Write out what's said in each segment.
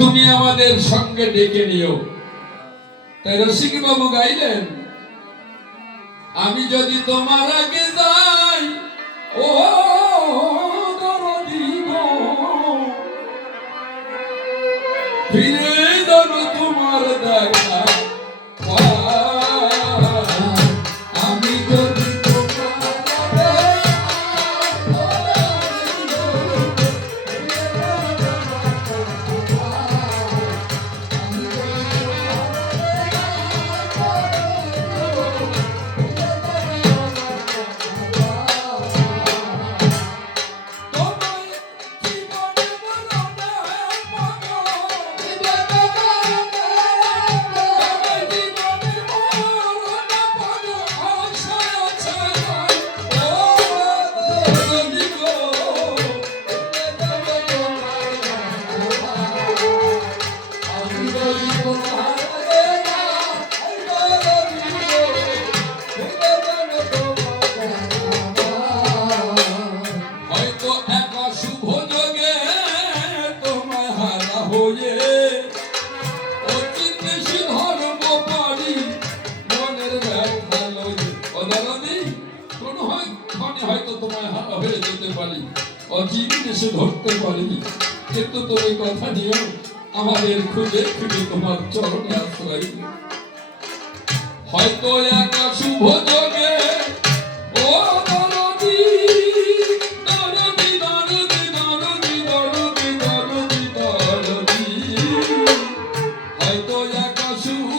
তুমি আমাদের সঙ্গে ডেকে নিও। তাই রসিক বাবু গাইলেন, আমি যদি তোমার আগে যাই, ও ফিরে কিন্তু তুমি কথা নিও আমাদের খুঁজে খুঁজে তোমার চরণে আশ্রয় হয়তো একা শুভ যোগে, ও হয়তো একা শুভ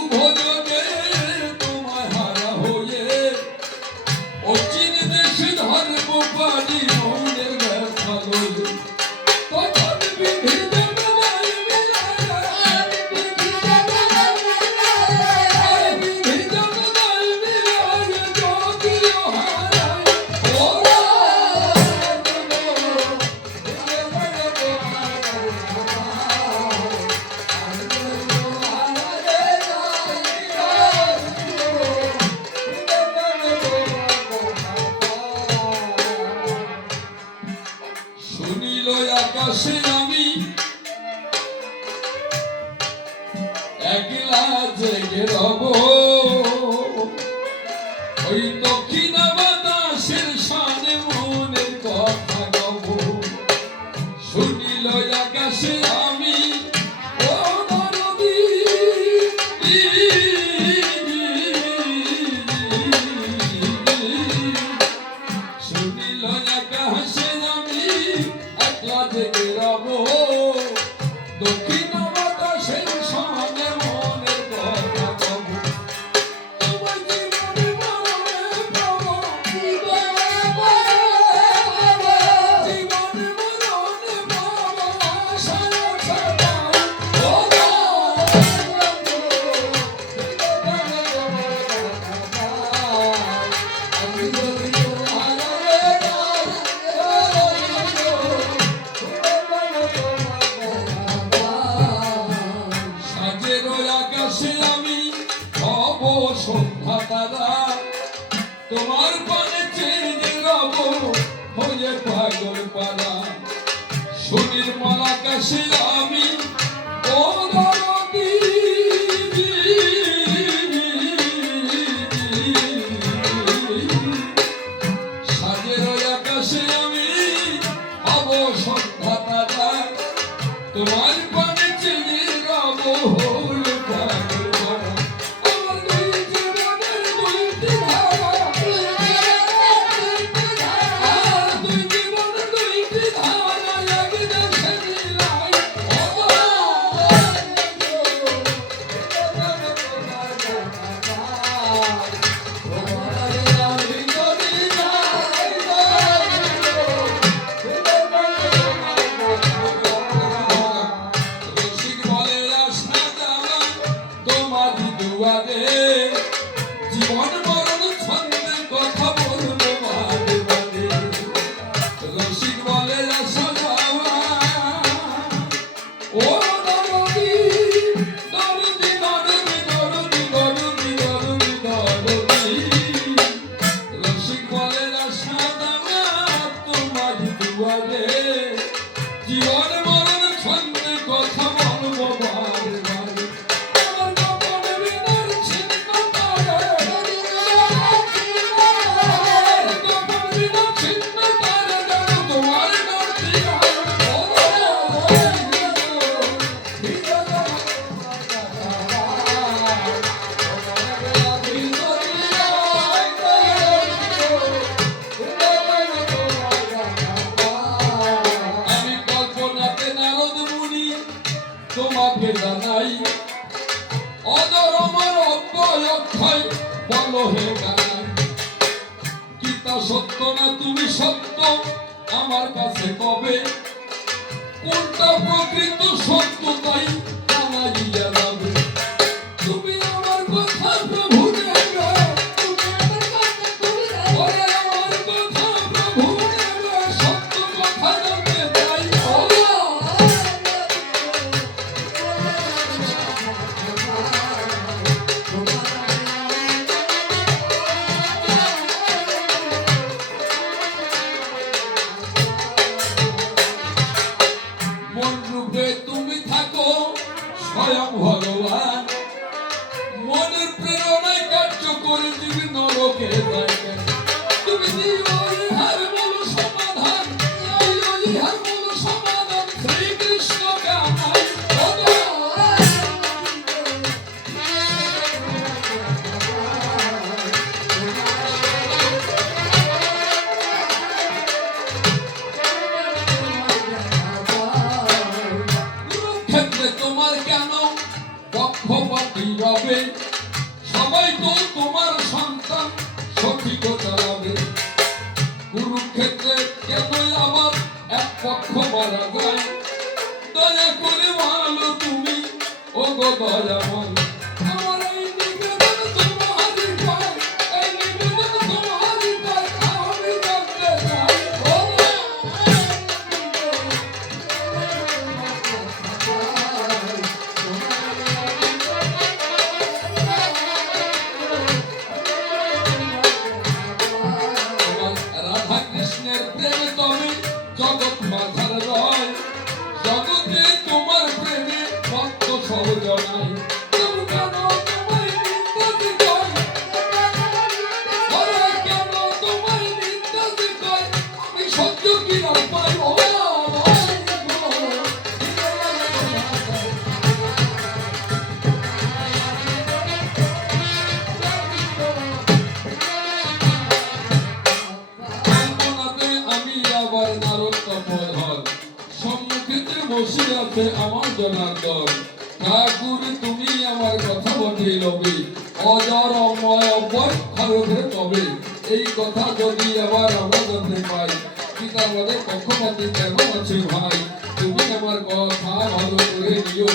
তোমার পানে চিনি গব হয়ে পাগল পালা। সুনীর মালা কাশি আমি ও আমার কাছে কবে? কোনটা প্রকৃত সত্য তাই পক্ষপাতী রবে। সবাই তো তোমার সন্তান, সঠিক চালাবে কুরুক্ষেত্রে কেন আবার এক পক্ষ মারা যায়। দয়া করে ভালো তুমি ও গো জনার্দন ঠাকুর, তুমি আমার কথা বটে লবে অজর অময় অপর তবে। এই কথা যদি আবার আমরা জানতে পাই পিতা আমাদের পক্ষপাতি কেমন আছে ভাই? তুমি আমার কথা ভালো করে নিও।